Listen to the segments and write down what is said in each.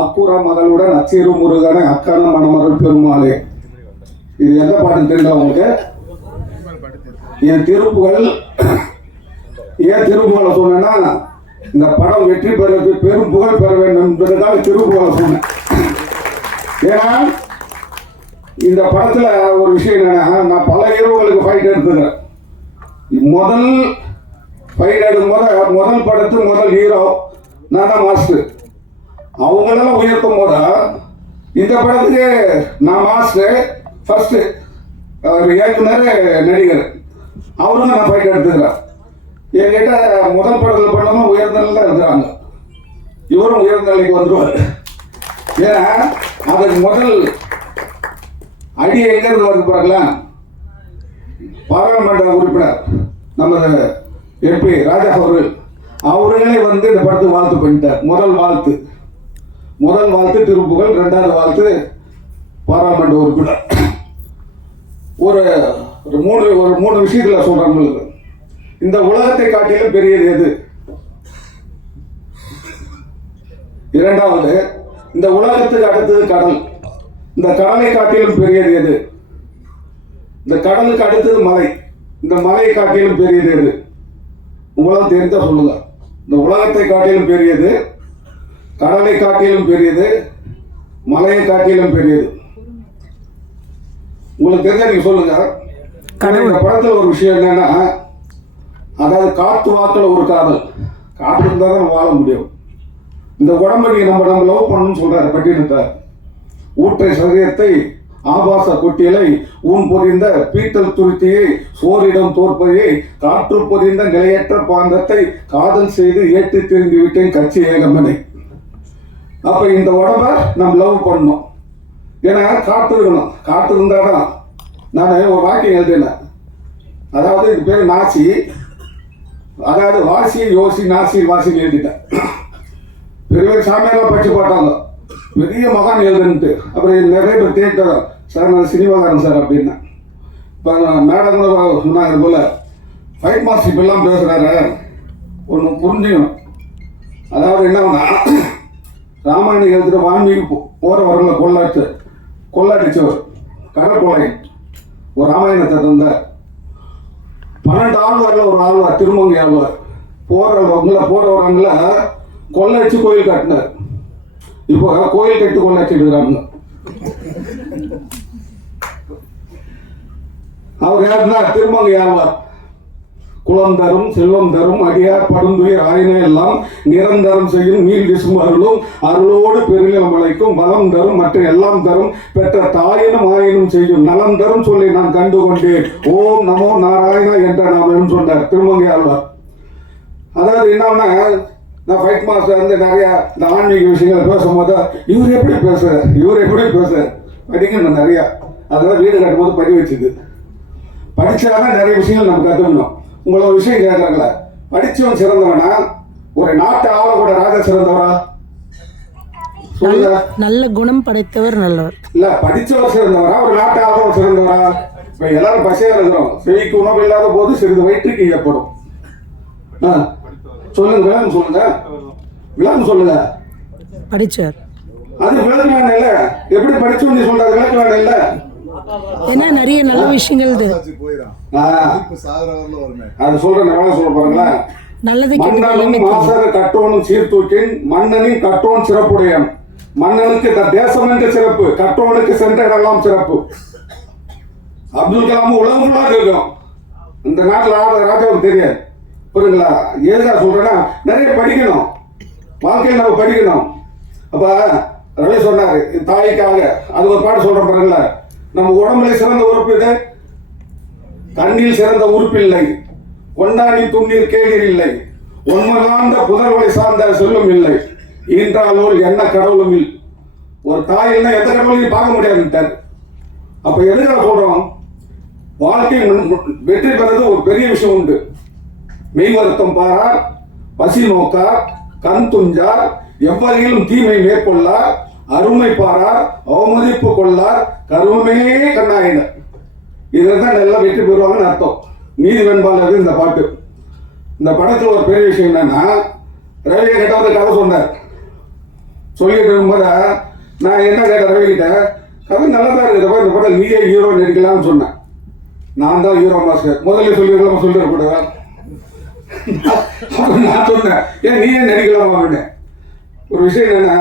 அக்குற மகளுடன் அச்சிறு முருகன அக்கன மணமருள் பெருமாளே. இது எந்த பாட்டு தெரியுதா உங்களுக்கு? என் திருப்புகள் ஏன் திருப்புகளை சொன்னேன்னா இந்த படம் வெற்றி பெறுவதற்கு பெரும் புகழ் பெற வேண்டும் என்பதற்காக திருப்புகளை சொன்னேன். ஏன்னா இந்த படத்துல ஒரு விஷயம் என்னன்னா நான் பல இரவுகளுக்கு ஃபைட் எடுத்துக்கிறேன். முதல் ஃபைட் எடுக்கும்போது முதல் படத்து முதல் ஹீரோ நான் தான் மாஸ்டர் அவங்களெல்லாம் உயர்த்தும் போது? இந்த படத்துக்கு நான் மாஸ்டர் ஃபர்ஸ்ட் இயக்குனர் நடிகர். அவரும் நான் ஃபைட் எடுத்துக்கிறேன். என்கிட்ட முதல் படத்தில் படமும் உயர்ந்தல தான் இருக்கிறாங்க. இவரும் உயர்ந்த நிலைக்கு வந்துருவார். ஏன்னா அதுக்கு முதல் அடி எங்கிருந்து வந்து பாருங்களா பாராளுமன்ற உறுப்பினர் நமது எம்பி ராஜா அவர்கள். அவர்களே வந்து இந்த படத்துக்கு வாழ்த்து பண்ணிட்டார். முதல் வாழ்த்து. முதல் வாழ்த்து திருப்புகள் ரெண்டாவது வாழ்த்து பாராளுமன்ற உறுப்பினர். ஒரு ஒரு மூணு ஒரு மூணு விஷயத்தில் சொல்றேன் உங்களுக்கு. இந்த உலகத்தை காட்டிலும் பெரியது எது? இரண்டாவது இந்த உலகத்துக்கு அடுத்தது கடல். இந்த கடலை காட்டிலும் பெரியது எது? இந்த கடலுக்கு அடுத்தது மலை. இந்த மலையை காட்டிலும் பெரியது எது? உங்களால் தெரிஞ்சா சொல்லுங்க. இந்த உலகத்தை காட்டிலும் பெரியது கடலை காட்டிலும் பெரியது மலையை காட்டிலும் பெரியது. உங்களுக்கு தெரிஞ்சா நீங்க சொல்லுங்க. கடவுள். இந்த படத்துல ஒரு விஷயம் என்னன்னா அதாவது காத்து வாக்குல ஒரு காதல். காத்து இருந்தா தான் வாழ முடியும். இந்த உடம்பை நீங்க நம்ம நம்ம லவ் பண்ணணும்னு சொல்றாரு பட்டினத்தார். ஊற்றை சரீரத்தை ஆபாச குட்டியலை ஊன் பொறிந்த பீட்டல் துருத்தியை சோரிடம் தோற்பதை காற்று பொறிந்த நிலையற்ற பாந்தத்தை காதல் செய்து ஏற்றி திரும்பி விட்டேன் கட்சி ஏகமனை. அப்போ இந்த உடம்ப நம்ம லவ் பண்ணணும். ஏன்னா காற்று இருக்கணும் காற்று இருந்தாதான் நான் ஒரு வாக்கியம் எழுதினேன். அதாவது இது பேர் நாசி. அதாவது வாசி யோசி நாசி வாசின்னு எழுதிட்டேன். பெரிய பெரிய சாமியெல்லாம் படிச்சு போட்டாங்க பெரிய மகான் எழுதுன்ட்டு. அப்புறம் நிறைய பேர் தேட்டர் சார் நான் சினிமாக்காரன் சார் அப்படின்னா. இப்போ மேடம் கூட சொன்னாங்க போல ஃபைட் மாஸ்டர் இப்பெல்லாம் பேசுகிறாரு ஒன்று புரிஞ்சுக்கணும். அதாவது என்னன்னா ராமாயணம் எழுதுகிற வால்மீகி போகிற வரல கொள்ளாச்சு கொள்ளாடிச்சவர் கடற்கொலை ஒரு ராமாயணத்தை தந்தார் பன்னெண்டு ஆழ்வாரில் ஒரு ஆழ்வார் திருமங்கை ஆழ்வார். போறவங்கள போறவங்கள கொள்ளடிச்சு கோயில் கட்டினார். இப்போ கோயில் கட்டி கொள்ளாட்சி எடுக்கிறாங்க அவர் யாருன்னா திருமங்கை ஆழ்வார். குளம் தரும் செல்வம் தரும் அடியார் படுந்துயர் ஆயின எல்லாம் நிரந்தரம் செய்யும் நீல் விசும் அருளும் அருளோடு பெருநிலம் அழைக்கும் பலம் தரும் மற்ற எல்லாம் தரும் பெற்ற தாயினும் ஆயினும் செய்யும் நலம் தரும் சொல்லி நான் கண்டு கொண்டேன் ஓம் நமோ நாராயணா என்ற நாம் சொன்னார். திருமங்கை ஆழ்வார். அதாவது என்னன்னா நான் ஃபைட் மாஸ்டர் வந்து நிறைய இந்த ஆன்மீக விஷயங்கள் பேசும்போது இவர் எப்படி பேசுறார்? இவர் எப்படி பேசுறார்? படிக்கணும் நிறையா. அதெல்லாம் வீடு கட்டும்போது படி வச்சுது. படித்தாதான் நிறைய விஷயங்கள் நம்ம கற்றுக்கணும் உங்களை ஒரு விஷயம் கேட்குறாங்களே படிச்சவன் சிறந்தவனா? ஒரு நாட்டு ஆளக்கூட ராஜா சிறந்தவரா? நல்ல குணம் படைத்தவர் நல்லவர். இல்ல படிச்சவர் சிறந்தவரா? ஒரு நாட்டு ஆளவர் சிறந்தவரா? இப்ப எல்லாரும் பசியா இருக்கிறோம். செவிக்கு உணவு இல்லாத போது சிறிது வயிற்றுக்கு ஏற்படும் சொல்லுங்க விளக்கம் சொல்லுங்க. விளக்கம் சொல்லுங்க. படித்தவர் அது விளக்க வேண்டாம் இல்ல? எப்படி படிச்சோம் நீ சொல்ற விளக்க வேண்டாம் இல்ல? ஏன்னா நிறைய நல்ல விஷயங்கள் இது அது சொல்றேன் சொல்ல பாருங்களேன் நல்லது கட்டோனும் சீர்தூக்கின் மன்னனின் கட்டோன் சிறப்புடையன் மன்னனுக்கு தேசம் என்று சிறப்பு கட்டோனுக்கு சென்ற இடமெல்லாம் சிறப்பு. அப்துல் கலாம் உலகம் ஃபுல்லாக இருக்கும் இந்த நாட்டில் ஆடுற ராஜாவுக்கு தெரியாது. புரியுங்களா எதுக்காக சொல்றேன்னா நிறைய படிக்கணும். வாழ்க்கையில் நம்ம படிக்கணும். அப்ப ரவி சொன்னாரு தாய்க்காக. அது ஒரு பாட்டு சொல்றேன் பாருங்களா நம்ம உடம்புல சிறந்த உறுப்பு இது கண்ணில் சிறந்த உறுப்பில்லை கொண்டாடி துண்ணீர் கேளீர் இல்லை. உண்மைகாந்த புதர்வலை சார்ந்த செல்லும் இல்லை. ஈன்றாலோல் என்ன கடவுளும் இல்லை ஒரு தாயில்னா எந்த கடவுளையும் பார்க்க முடியாதுட்டார் அப்ப எதுக்காக சொல்றோம்? வாழ்க்கை வெற்றி பெறது ஒரு பெரிய விஷயம் உண்டு. மெய் வருத்தம் பாரார் பசி நோக்கார் கண் துஞ்சார் எவ்வகையிலும் தீமை மேற்கொள்ளார் அருமை பாரார் அவமதிப்பு கொள்ளார் கருவமே கண்ணாயினர் இதில் தான் நல்லா வெற்றி பெறுவாங்கன்னு அர்த்தம். நீதி வெண்பாளர் இந்த பாட்டு. இந்த படத்தில் ஒரு பெரிய விஷயம் என்னன்னா ரவி கிட்ட வந்து கதை சொன்னார். சொல்லிட்டு இருக்கும்போது நான் என்ன கேட்டேன் ரவிக்கிட்ட கதை நல்லா தான் இருக்கிறப்ப இந்த படம் நீயே ஹீரோ நடிக்கலாம்னு சொன்னேன். நான் தான் ஹீரோ மாஸ்டர் முதல்ல சொல்லிருக்கலாம் சொல்லிடக்கூடாதா அப்ப நான் சொன்னேன் ஏன் நீயே நடிக்கலாமா? அப்படின்னு. ஒரு விஷயம் என்னன்னா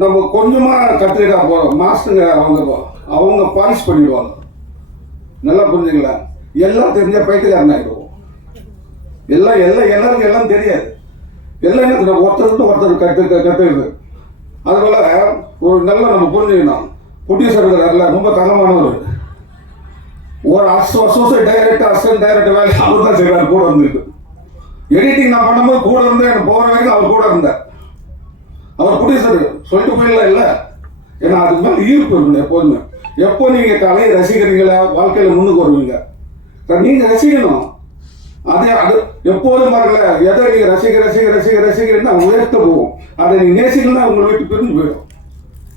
நம்ம கொஞ்சமாக கத்துக்கிட்டா போகிறோம் மாஸ்டருங்க அவங்க அவங்க பாலிஷ் பண்ணிடுவாங்க. நல்லா புரிஞ்சுங்களா? எல்லாம் தெரிஞ்ச பைத்தியக்காரன் ஆகிடுவோம் எல்லாம் எல்லாம் எல்லாருக்கும் எல்லாம் தெரியாது. எல்லாம் எனக்கு ஒருத்தருக்கு ஒருத்தர் கற்று கற்றுக்குது அதுபோல் ஒரு நல்ல நம்ம புரிஞ்சுக்கணும். ப்ரொடியூசர் இருக்கிறார்ல ரொம்ப தரமானவர். ஒரு அசோசியேட் டைரக்டர் அசிஸ்டன்ட் டைரக்டர் வேலை அவர் தான் செய்வார். கூட இருந்துருக்கு எடிட்டிங் நான் பண்ணும்போது கூட இருந்தேன் எனக்கு போகிற வரைக்கும் அவர் கூட இருந்தார். அவர் ப்ரொடியூசர் சொல்லிட்டு போயிடல இல்லை. ஏன்னா அதுக்கு மேலே ஈர்ப்பு இருக்கணும் எப்போதுமே. எப்போ நீங்கள் கலையை ரசிக்கிறீங்களா வாழ்க்கையில் முன்னுக்கு வருவீங்க? சார் நீங்கள் ரசிக்கணும். அதே அது எப்போதும் வரல எதை நீங்கள் ரசிக்க ரசிக்க ரசிக்க ரசிக்கிறீங்கன்னா உயர்த்த போகும். அதை நீங்கள் நேசிக்கணும்னா உங்களை வீட்டு பிரிஞ்சு போயிடும்.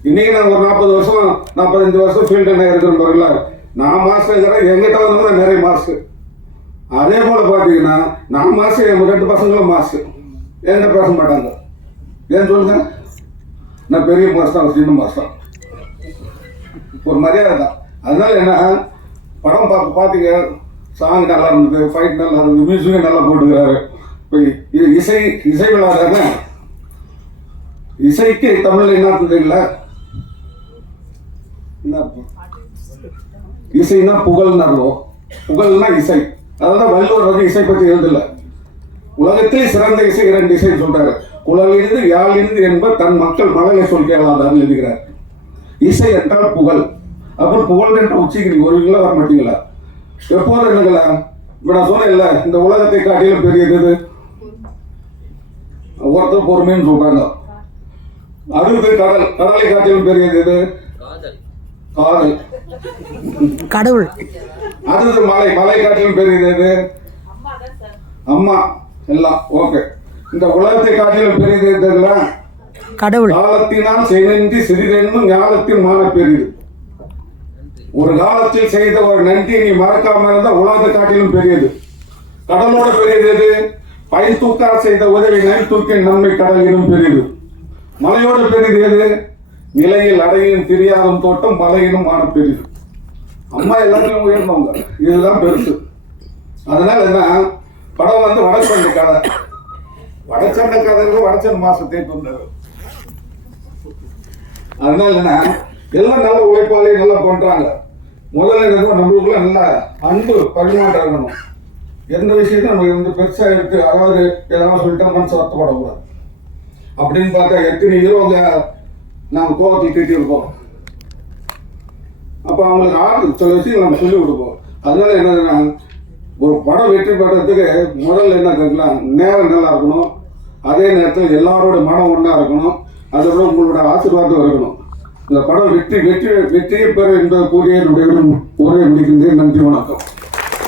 இன்னைக்கு நான் ஒரு நாற்பது வருஷம் நாற்பத்தஞ்சு வருஷம் ஃபீல்டு என்ன இருக்கிறேன் பாருங்களா நான் மாஸ்டர் இருக்கிறேன் எங்கிட்ட வந்து நிறைய மாஸ்டர் அதே போல பார்த்தீங்கன்னா நான் மாஸ்டர் என் ரெண்டு பசங்களும் மாஸ்டர் என்கிட்ட பேச மாட்டாங்க. ஏன் சொல்லுங்க? நான் பெரிய மாஸ்டர் சின்ன மாஸ்டர். ஒரு மரியாதை தான். அதனால என்ன படம் பார்க்க பார்த்தீங்க சாங் நல்லா இருந்தது ஃபைட் நல்லா இருந்தது மியூசிக்கும் நல்லா போட்டுக்கிறாரு. இப்போ இசை இசை விழா தானே இசைக்கு தமிழ் என்ன அர்த்தம் தெரியல என்ன அர்த்தம்? இசைனா புகழ்னு அர்த்தம். புகழ்னா இசை. அதான் வள்ளுவர் வந்து இசை பற்றி எழுதலை. உலகத்தில் சிறந்த இசை இரண்டு இசை சொல்றாரு. குழலிருந்து யாழிருந்து என்ப தன் மக்கள் மகளை சொல் கேளாதான் எழுதுகிறார். இசை என்றால் புகழ். அப்புறம் புகழ் என்ற உச்சிக்கு நீங்க வருவீங்களா வர மாட்டீங்களா? எப்போதும் என்னங்களா? இப்ப நான் சொன்னேன்ல இந்த உலகத்தை காட்டிலும் பெரியது ஒருத்தர் பொறுமைன்னு சொல்றாங்க. அடுத்து கடல். கடலை காட்டிலும் பெரியது எது? காதல். கடவுள். அடுத்தது மலை. மலை காட்டிலும் பெரியது எது? அம்மா. எல்லாம் ஓகே. இந்த உலகத்தை காட்டிலும் பெரியது எதுங்களா கடவுள். காலத்தினால் செய்தி சிறிதென்னும் ஞானத்தின் மான பெரியது. ஒரு காலத்தில் செய்த ஒரு நன்றி நீ மறக்காம இருந்தா உலகத்தை காட்டிலும் பெரியது. கடலோட பெரியது எது? பயன் தூக்கால் செய்த உதவி நெல் தூக்கின் நன்மை கடலிலும் பெரியது. மலையோட பெரியது எது? நிலையில் அடையும் தெரியாதும் தோட்டம் மலையினும் மான பெரியது. அம்மா எல்லாத்தையும் உயர்ந்தவங்க. இதுதான் பெருசு. அதனால என்ன? படம் வந்து வடச்சண்டை கதை. வடச்சண்டை கதைக்கு வடச்சன் மாசத்தை கொண்டது அதனால என்ன எல்லாம் நல்ல உழைப்பாளி நல்லா பண்றாங்க. முதல்ல என்ன நம்மளுக்குள்ள நல்ல அன்பு பரிமாற்றம் இருக்கணும். எந்த விஷயத்தையும் நம்ம வந்து பெருசா எடுத்து அதாவது ஏதாவது சொல்லிட்டா மனசு வருத்தப்படக்கூடாது. அப்படின்னு பார்த்தா எத்தனை ஹீரோங்க நாம கோவத்தில் திட்டிருப்போம் அப்போ அவங்களுக்கு ஆறு சில விஷயங்கள் நம்ம சொல்லிக் கொடுப்போம். அதனால என்னதுன்னா ஒரு படம் வெற்றி பெறதுக்கு முதல்ல என்ன கேட்கலாம் நேரம் நல்லா இருக்கணும். அதே நேரத்தில் எல்லாரோட மனம் ஒன்றா இருக்கணும். அதோட உங்களோட ஆசீர்வாதம் இருக்கணும். இந்த படம் வெற்றி வெற்றி வெற்றியை பெற என்பது கூறிய என்னுடைய உரையை முடிக்கின்றேன். நன்றி வணக்கம்.